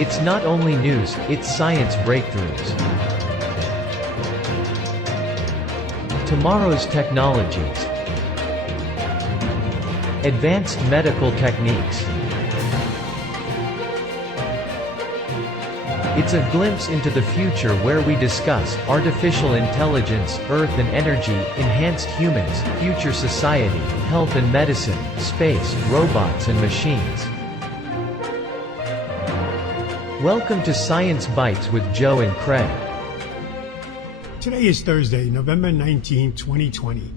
It's not only news, it's science breakthroughs. Tomorrow's technologies. Advanced medical techniques. It's a glimpse into the future where we discuss artificial intelligence, Earth and energy, enhanced humans, future society, health and medicine, space, robots and machines. Welcome to Science Bytes with Joe and Craig. Today is Thursday, November 19, 2020.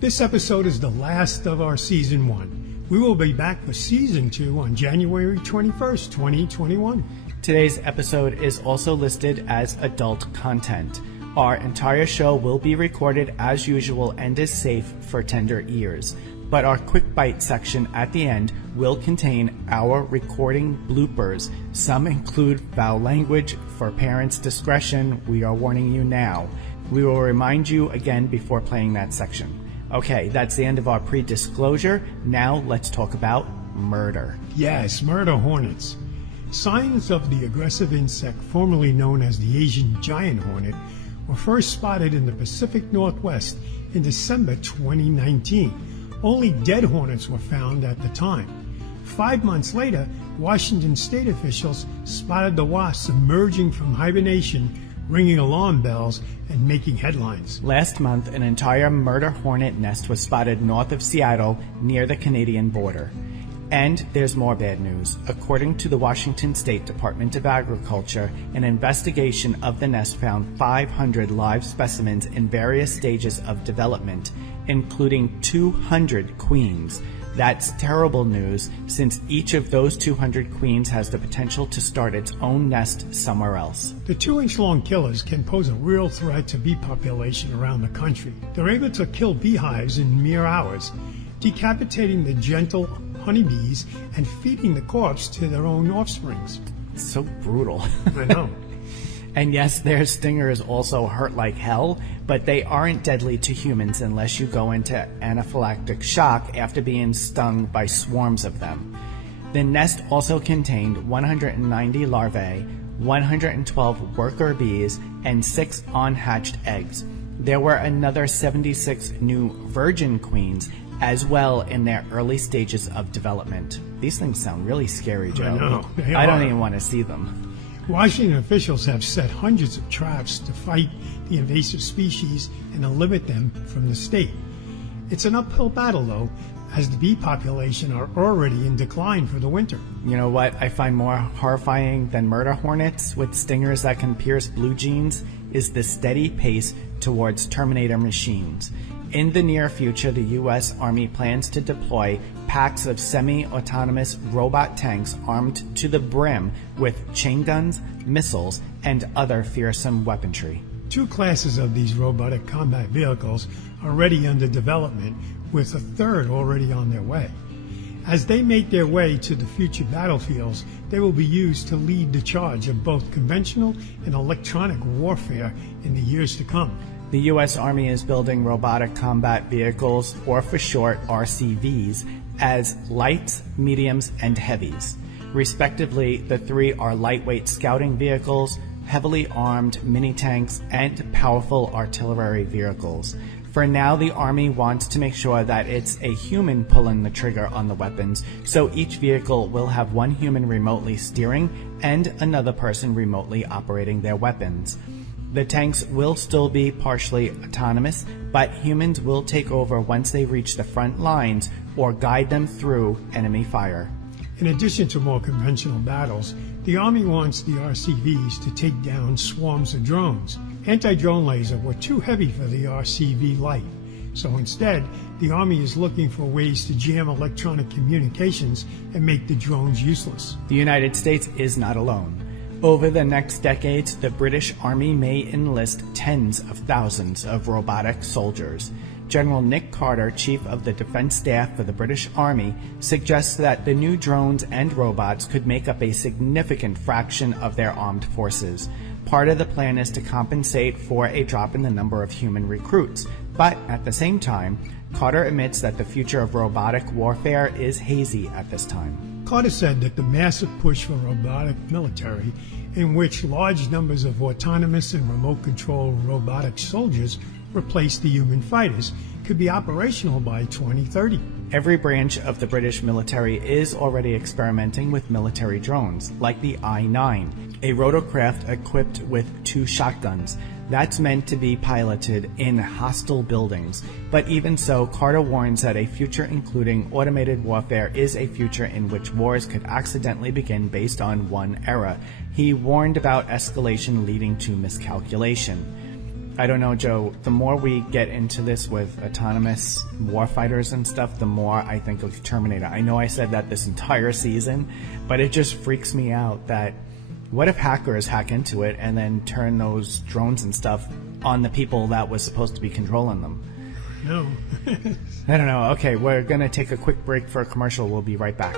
This episode is the last of our Season 1. We will be back for Season 2 on January 21st, 2021. Today's episode is also listed as adult content. Our entire show will be recorded as usual and is safe for tender ears. But our quick bite section at the end will contain our recording bloopers. Some include foul language. For parents' discretion, we are warning you now. We will remind you again before playing that section. Okay, that's the end of our pre-disclosure. Now let's talk about murder. Yes, murder hornets. Signs of the aggressive insect formerly known as the Asian giant hornet were first spotted in the Pacific Northwest in December 2019. Only dead hornets were found at the time. 5 months later, Washington state officials spotted the wasps emerging from hibernation, ringing alarm bells and making headlines. Last month, an entire murder hornet nest was spotted north of Seattle near the Canadian border. And there's more bad news. According to the Washington State Department of Agriculture, an investigation of the nest found 500 live specimens in various stages of development, including 200 queens. That's terrible news, since each of those 200 queens has the potential to start its own nest somewhere else. The 2-inch-long killers can pose a real threat to bee population around the country. They're able to kill beehives in mere hours, decapitating the gentle honeybees and feeding the corpse to their own offsprings. It's so brutal. I know. And yes, their stingers also hurt like hell, but they aren't deadly to humans unless you go into anaphylactic shock after being stung by swarms of them. The nest also contained 190 larvae, 112 worker bees, and 6 unhatched eggs. There were another 76 new virgin queens as well in their early stages of development. These things sound really scary, Joe. I know. I don't even want to see them. Washington officials have set hundreds of traps to fight the invasive species and to limit them from the state. It's an uphill battle, though, as the bee population are already in decline for the winter. You know what I find more horrifying than murder hornets with stingers that can pierce blue jeans is the steady pace towards Terminator machines. In the near future, the U.S. Army plans to deploy packs of semi-autonomous robot tanks armed to the brim with chain guns, missiles, and other fearsome weaponry. 2 classes of these robotic combat vehicles are already under development, with a third already on their way. As they make their way to the future battlefields, they will be used to lead the charge of both conventional and electronic warfare in the years to come. The U.S. Army is building robotic combat vehicles, or for short, RCVs, as lights, mediums, and heavies. Respectively, the 3 are lightweight scouting vehicles, heavily armed mini-tanks, and powerful artillery vehicles. For now, the Army wants to make sure that it's a human pulling the trigger on the weapons, so each vehicle will have 1 human remotely steering and another person remotely operating their weapons. The tanks will still be partially autonomous, but humans will take over once they reach the front lines or guide them through enemy fire. In addition to more conventional battles, the Army wants the RCVs to take down swarms of drones. Anti-drone laser were too heavy for the RCV light, so instead, the Army is looking for ways to jam electronic communications and make the drones useless. The United States is not alone. Over the next decades, the British Army may enlist tens of thousands of robotic soldiers. General Nick Carter, Chief of the Defense Staff for the British Army, suggests that the new drones and robots could make up a significant fraction of their armed forces. Part of the plan is to compensate for a drop in the number of human recruits, but at the same time, Carter admits that the future of robotic warfare is hazy at this time. Carter said that the massive push for robotic military, in which large numbers of autonomous and remote-control robotic soldiers replace the human fighters, could be operational by 2030. Every branch of the British military is already experimenting with military drones, like the I-9, a rotorcraft equipped with 2 shotguns. That's meant to be piloted in hostile buildings. But even so, Carter warns that a future including automated warfare is a future in which wars could accidentally begin based on one error. He warned about escalation leading to miscalculation. I don't know, Joe, the more we get into this with autonomous warfighters and stuff, the more I think of Terminator. I know I said that this entire season, but it just freaks me out that what if hackers hack into it and then turn those drones and stuff on the people that was supposed to be controlling them? No. I don't know. Okay, we're going to take a quick break for a commercial. We'll be right back.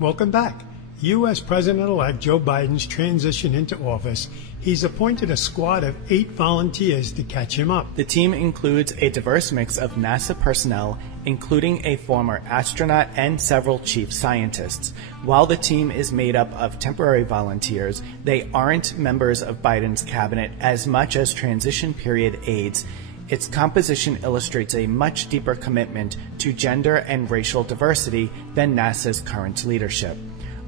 Welcome back. U.S. President-elect Joe Biden's transition into office. He's appointed a squad of 8 volunteers to catch him up. The team includes a diverse mix of NASA personnel, including a former astronaut and several chief scientists. While the team is made up of temporary volunteers, they aren't members of Biden's cabinet as much as transition period aides. Its composition illustrates a much deeper commitment to gender and racial diversity than NASA's current leadership.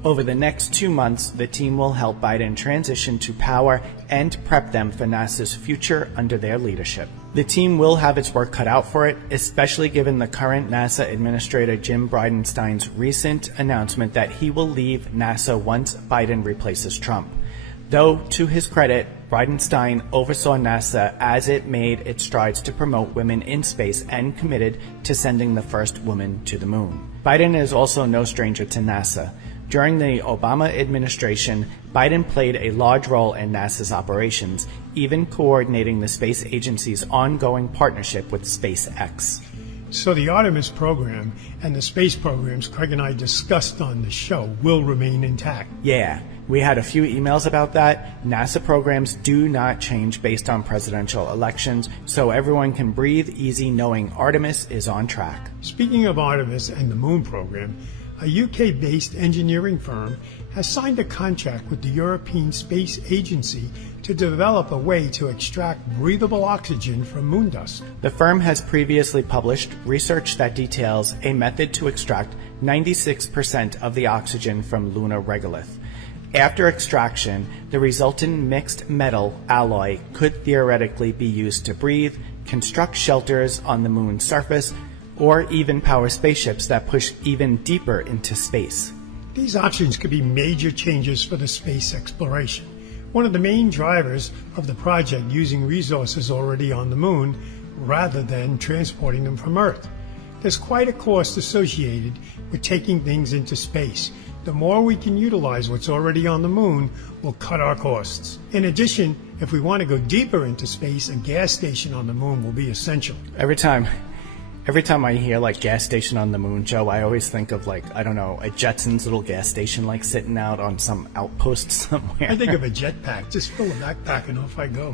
Over the next 2 months, the team will help Biden transition to power and prep them for NASA's future under their leadership. The team will have its work cut out for it, especially given the current NASA Administrator Jim Bridenstine's recent announcement that he will leave NASA once Biden replaces Trump. Though, to his credit, Bridenstine oversaw NASA as it made its strides to promote women in space and committed to sending the first woman to the moon. Biden is also no stranger to NASA. During the Obama administration, Biden played a large role in NASA's operations, even coordinating the space agency's ongoing partnership with SpaceX. So the Artemis program and the space programs Craig and I discussed on the show will remain intact. Yeah, we had a few emails about that. NASA programs do not change based on presidential elections, so everyone can breathe easy knowing Artemis is on track. Speaking of Artemis and the moon program, a UK-based engineering firm has signed a contract with the European Space Agency to develop a way to extract breathable oxygen from moon dust. The firm has previously published research that details a method to extract 96% of the oxygen from lunar regolith. After extraction, the resultant mixed metal alloy could theoretically be used to breathe, construct shelters on the moon's surface, or even power spaceships that push even deeper into space. These options could be major changes for the space exploration. One of the main drivers of the project using resources already on the moon rather than transporting them from Earth. There's quite a cost associated with taking things into space. The more we can utilize what's already on the moon will cut our costs. In addition, if we want to go deeper into space, a gas station on the moon will be essential. Every time I hear like gas station on the moon, Joe, I always think of like, I don't know, a Jetsons little gas station like sitting out on some outpost somewhere. I think of a jetpack, just fill a backpack and off I go.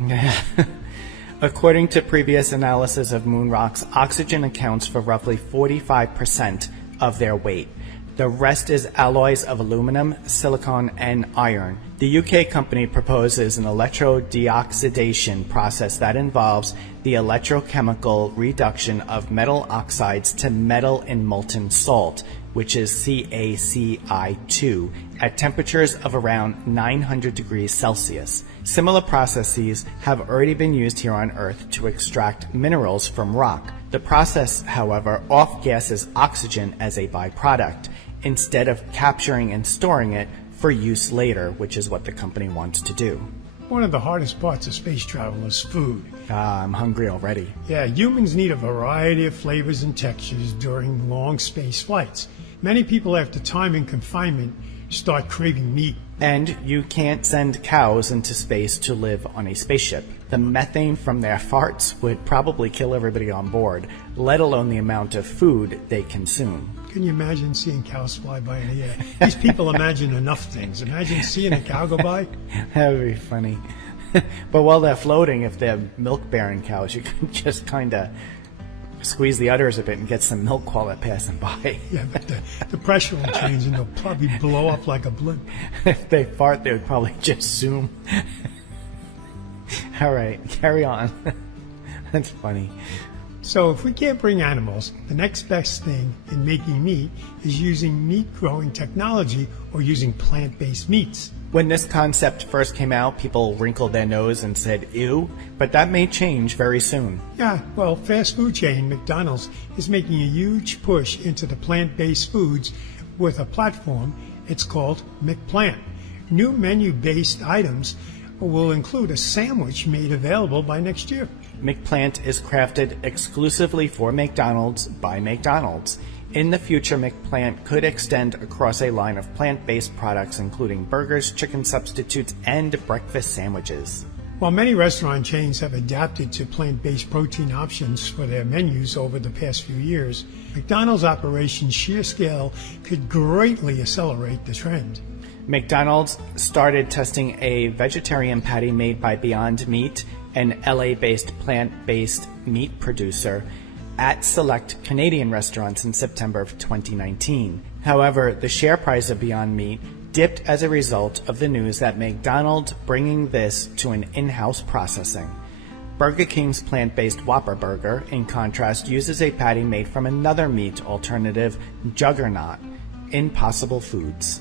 According to previous analysis of moon rocks, oxygen accounts for roughly 45% of their weight. The rest is alloys of aluminum, silicon, and iron. The UK company proposes an electrodeoxidation process that involves the electrochemical reduction of metal oxides to metal in molten salt, which is CaCi2, at temperatures of around 900 degrees Celsius. Similar processes have already been used here on Earth to extract minerals from rock. The process, however, off-gasses oxygen as a byproduct, instead of capturing and storing it for use later, which is what the company wants to do. One of the hardest parts of space travel is food. I'm hungry already. Yeah, humans need a variety of flavors and textures during long space flights. Many people after time in confinement start craving meat. And you can't send cows into space to live on a spaceship. The methane from their farts would probably kill everybody on board, let alone the amount of food they consume. Can you imagine seeing cows fly by in the air? These people imagine enough things. Imagine seeing a cow go by. That would be funny. But while they're floating, if they're milk-bearing cows, you can just kind of squeeze the udders a bit and get some milk while they're passing by. Yeah, but the pressure will change and they'll probably blow up like a blimp. If they fart, they would probably just zoom. All right, carry on. That's funny. So if we can't bring animals, the next best thing in making meat is using meat growing technology or using plant-based meats. When this concept first came out, people wrinkled their nose and said, ew, but that may change very soon. Yeah, well, fast food chain McDonald's is making a huge push into the plant-based foods with a platform it's called McPlant. New menu-based items will include a sandwich made available by next year. McPlant is crafted exclusively for McDonald's by McDonald's. In the future, McPlant could extend across a line of plant-based products including burgers, chicken substitutes, and breakfast sandwiches. While many restaurant chains have adapted to plant-based protein options for their menus over the past few years, McDonald's operation's sheer scale could greatly accelerate the trend. McDonald's started testing a vegetarian patty made by Beyond Meat, an LA-based plant-based meat producer, at select Canadian restaurants in September of 2019. However, the share price of Beyond Meat dipped as a result of the news that McDonald's bringing this to an in-house processing. Burger King's plant-based Whopper Burger, in contrast, uses a patty made from another meat alternative, Juggernaut, Impossible Foods.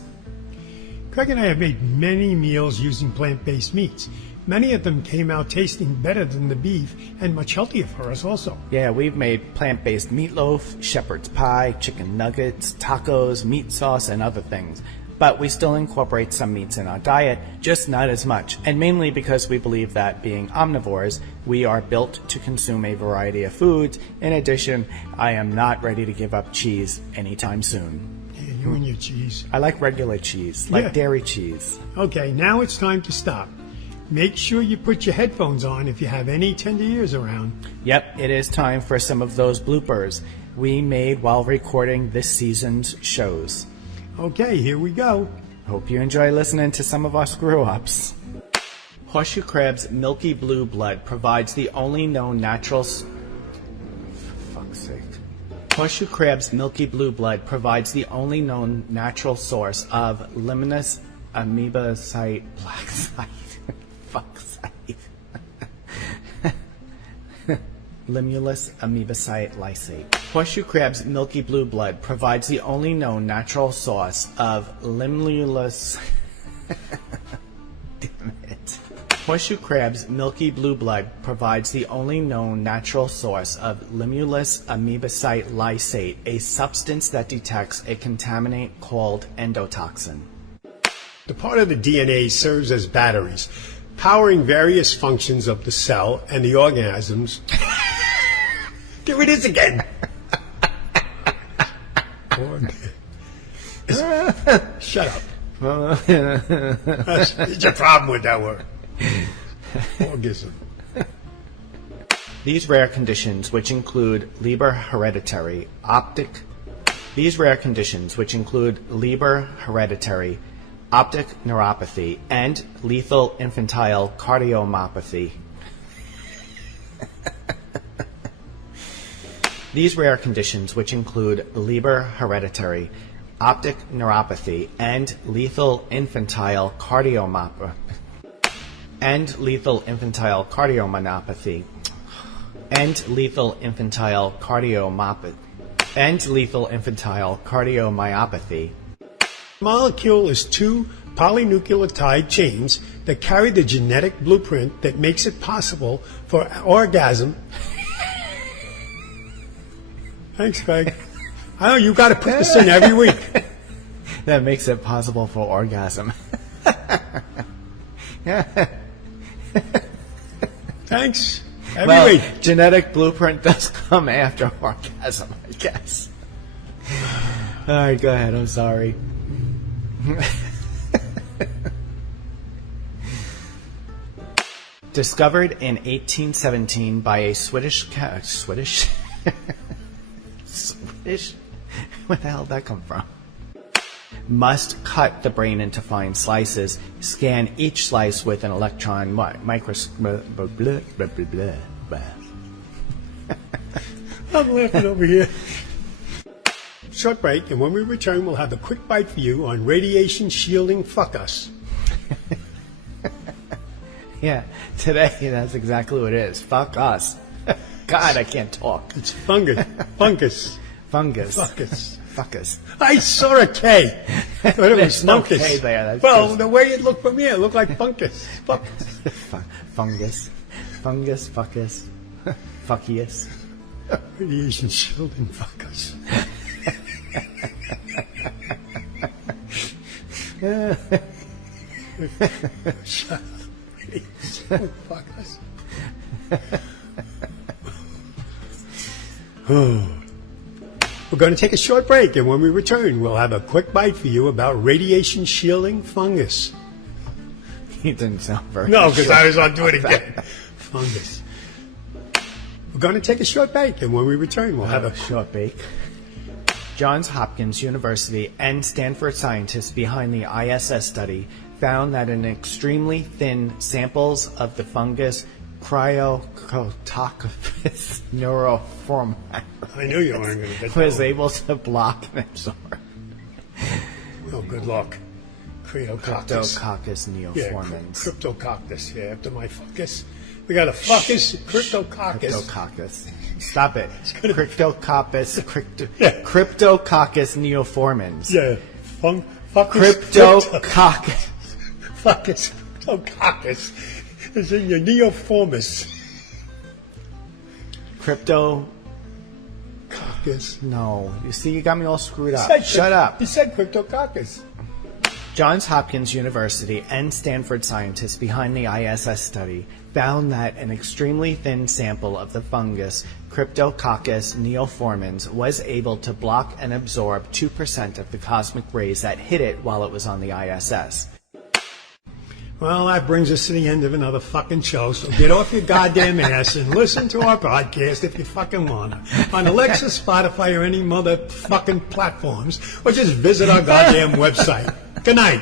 Craig and I have made many meals using plant-based meats. Many of them came out tasting better than the beef and much healthier for us also. Yeah, we've made plant-based meatloaf, shepherd's pie, chicken nuggets, tacos, meat sauce, and other things. But we still incorporate some meats in our diet, just not as much. And mainly because we believe that, being omnivores, we are built to consume a variety of foods. In addition, I am not ready to give up cheese anytime soon. Yeah, you and your cheese. I like regular cheese, like Yeah. dairy cheese. Okay, now it's time to stop. Make sure you put your headphones on if you have any tender ears around. Yep, it is time for some of those bloopers we made while recording this season's shows. Okay, here we go. Hope you enjoy listening to some of our screw-ups. Horseshoe crab's milky blue blood provides the only known natural... For fuck's sake. Horseshoe crab's milky blue blood provides the only known natural source of Limulus amoebocyte black site. Fuck's sake. Limulus amoebocyte lysate. Horseshoe crab's milky blue blood provides the only known natural source of Limulus... Damn it. Horseshoe crab's milky blue blood provides the only known natural source of Limulus amoebocyte lysate, a substance that detects a contaminant called endotoxin. The part of the DNA serves as batteries, powering various functions of the cell and the organisms. There it is again. Shut up. What's your problem with that word? Organism. These rare conditions, which include Leber hereditary, optic neuropathy, and lethal infantile cardiomyopathy. These rare conditions, which include Leber hereditary, optic neuropathy, and lethal infantile cardiomyopathy, and lethal infantile cardiomyopathy, and lethal infantile cardiomyopathy. Molecule is two polynucleotide chains that carry the genetic blueprint that makes it possible for orgasm. Thanks, Craig. I know you got to put this in every week. That makes it possible for orgasm. Thanks. Every Well, week. genetic blueprint does come after orgasm, I guess. All right, go ahead. I'm sorry. Discovered in 1817 by a Swedish? Where the hell did that come from? must cut the brain into fine slices, scan each slice with an electron microscope. I'm laughing over here. Short break, and when we return, we'll have a quick bite for you on radiation shielding fuck us. Yeah, today that's exactly what it is. Fuck us. God, I can't talk. It's fungus. Fungus. Fungus. Fungus. Fuckus. I saw a K. I thought it was There's no fungus. K there. That's Well, just the way it looked from here, it looked like fungus. Fungus. fungus. Fungus. Fuckus. Fuckius. Radiation shielding fuckers. Shut up. Radiation fuckers. We're going to take a short break, and when we return, we'll have a quick bite for you about radiation shielding fungus. He didn't sound very No, because sure. I was on do it again. Fungus. We're going to take a short break, and when we return, we'll have a short bake. Johns Hopkins University and Stanford scientists behind the ISS study found that in extremely thin samples of the fungus Cryococcus neuroform I knew you weren't going to get was that. able to block and absorb Well, good luck. Cryococcus. Cryptococcus Yeah, neoformans. Cryptococcus. Yeah, after my fuckus. We got a fuckus, Cryptococcus. Cryptococcus. Stop it. gonna be- Cryptococcus. Yeah. Cryptococcus neoformans. Yeah. Fuckus. Cryptococcus. Fuckus. Cryptococcus. It's in your neoformis. Crypto. Coccus. No. You see, you got me all screwed up. Said Shut up. You said Cryptococcus. Johns Hopkins University and Stanford scientists behind the ISS study found that an extremely thin sample of the fungus Cryptococcus neoformans was able to block and absorb 2% of the cosmic rays that hit it while it was on the ISS. Well, that brings us to the end of another fucking show, so get off your goddamn ass and listen to our podcast if you fucking wanna. On Alexa, Spotify, or any motherfucking platforms, or just visit our goddamn website. Good night.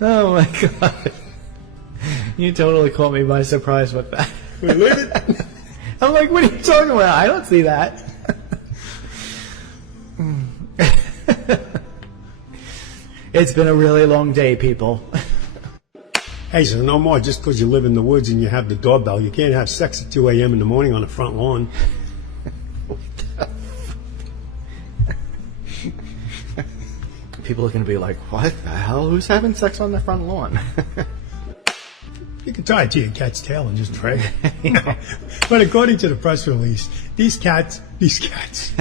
Oh my god. You totally caught me by surprise with that. We leave it. I'm like, what are you talking about? I don't see that. It's been a really long day, people. Hey, so no more just because you live in the woods and you have the doorbell. You can't have sex at 2 a.m. in the morning on the front lawn. People are going to be like, what the hell? Who's having sex on the front lawn? You can tie it to your cat's tail and just drag it. But according to the press release, these cats. These cats.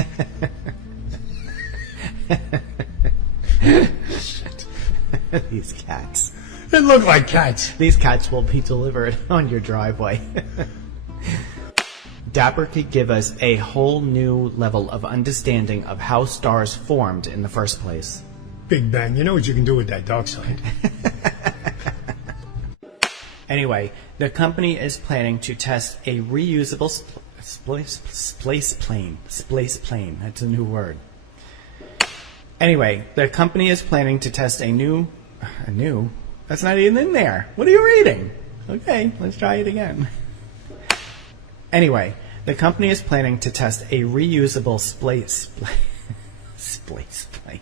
They look like cats. These cats will be delivered on your driveway. Dapper could give us a whole new level of understanding of how stars formed in the first place. Big Bang. You know what you can do with that dark side. Anyway, the company is planning to test a reusable space plane. That's a new word. Anyway, the company is planning to test a new. That's not even in there. What are you reading? Okay, let's try it again. Anyway, the company is planning to test a reusable space plane.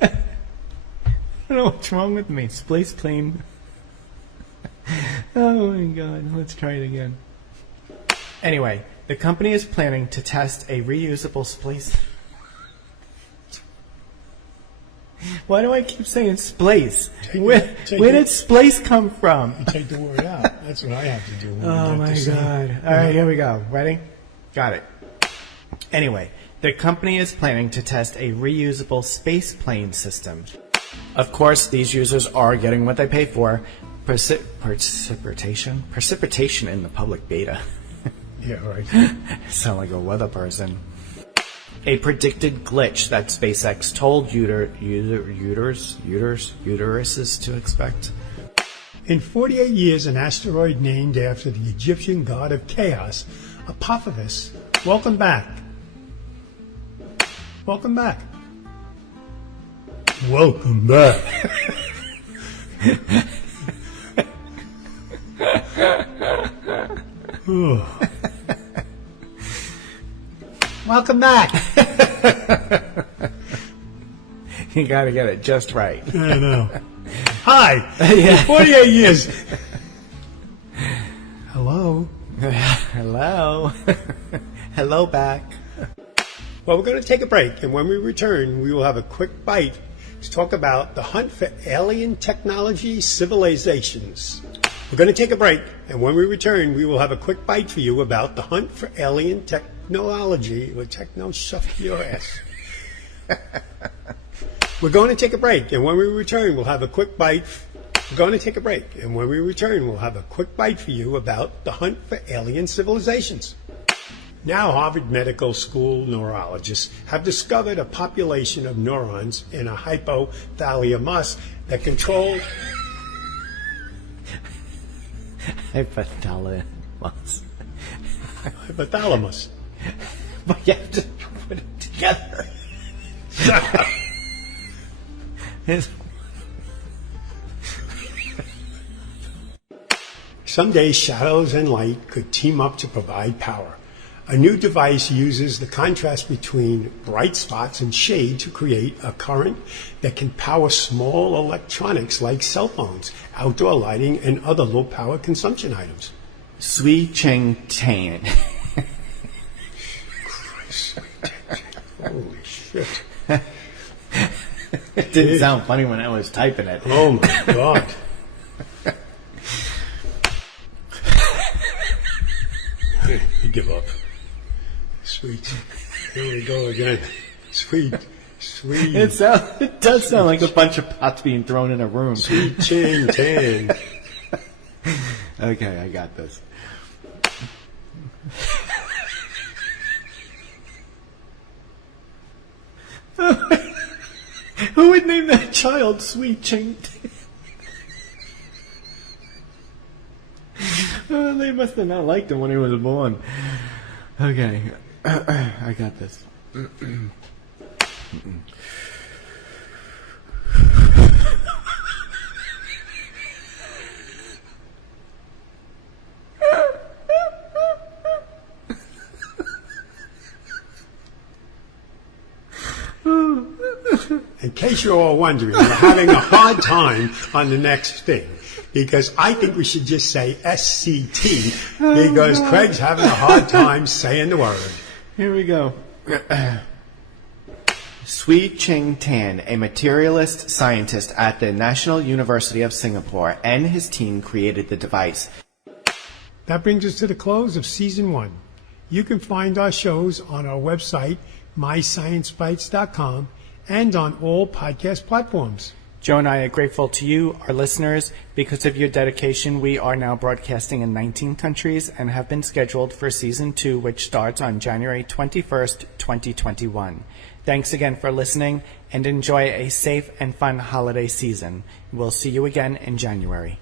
I don't know what's wrong with me. Space plane. Oh my god, let's try it again. Anyway, the company is planning to test a reusable space. Why do I keep saying splace? Where did splace come from? You take the word out. That's what I have to do. Oh my god. Alright, here we go. Ready? Got it. Anyway, the company is planning to test a reusable space plane system. Of course, these users are getting what they pay for. Precipitation in the public beta. Yeah, right. Sound like a weather person. A predicted glitch that SpaceX told uteruses to expect. In 48 years, an asteroid named after the Egyptian god of chaos, Apophis, welcome back. Welcome back. Welcome back. Welcome back. You gotta get it just right. I know. Hi. 48 years. Hello. Hello. Hello back. Well, we're going to take a break, and when we return, we will have a quick bite to talk about the hunt for alien technology civilizations. We're going to take a break, and when we return, we will have a quick bite for you about the hunt for alien technology, or techno stuff your ass. We're going to take a break, and when we return, we'll have a quick bite. We're going to take a break, and when we return, we'll have a quick bite for you about the hunt for alien civilizations. Now, Harvard Medical School neurologists have discovered a population of neurons in a hypothalamus that control... Hypothalamus. Hypothalamus. But you have to put it together. Someday, shadows and light could team up to provide power. A new device uses the contrast between bright spots and shade to create a current that can power small electronics like cell phones, outdoor lighting, and other low-power consumption items. Sui Cheng Tan. Christ, holy shit. It didn't sound funny when I was typing it. Oh my God. I give up. Sweet. Here we go again. Sweet. It does sound like a bunch of pots being thrown in a room. Sweet Cheng Tan. Okay, I got this. Who would name that child Sweet Cheng Tan? They must have not liked him when he was born. Okay, I got this. In case you're all wondering, we're having a hard time on the next thing. Because I think we should just say SCT, because Craig's having a hard time saying the word. Here we go. Sui Cheng Tan, a materialist scientist at the National University of Singapore, and his team created the device. That brings us to the close of Season 1. You can find our shows on our website, mysciencebytes.com, and on all podcast platforms. Joe and I are grateful to you, our listeners. Because of your dedication, we are now broadcasting in 19 countries and have been scheduled for Season 2, which starts on January 21st, 2021. Thanks again for listening, and enjoy a safe and fun holiday season. We'll see you again in January.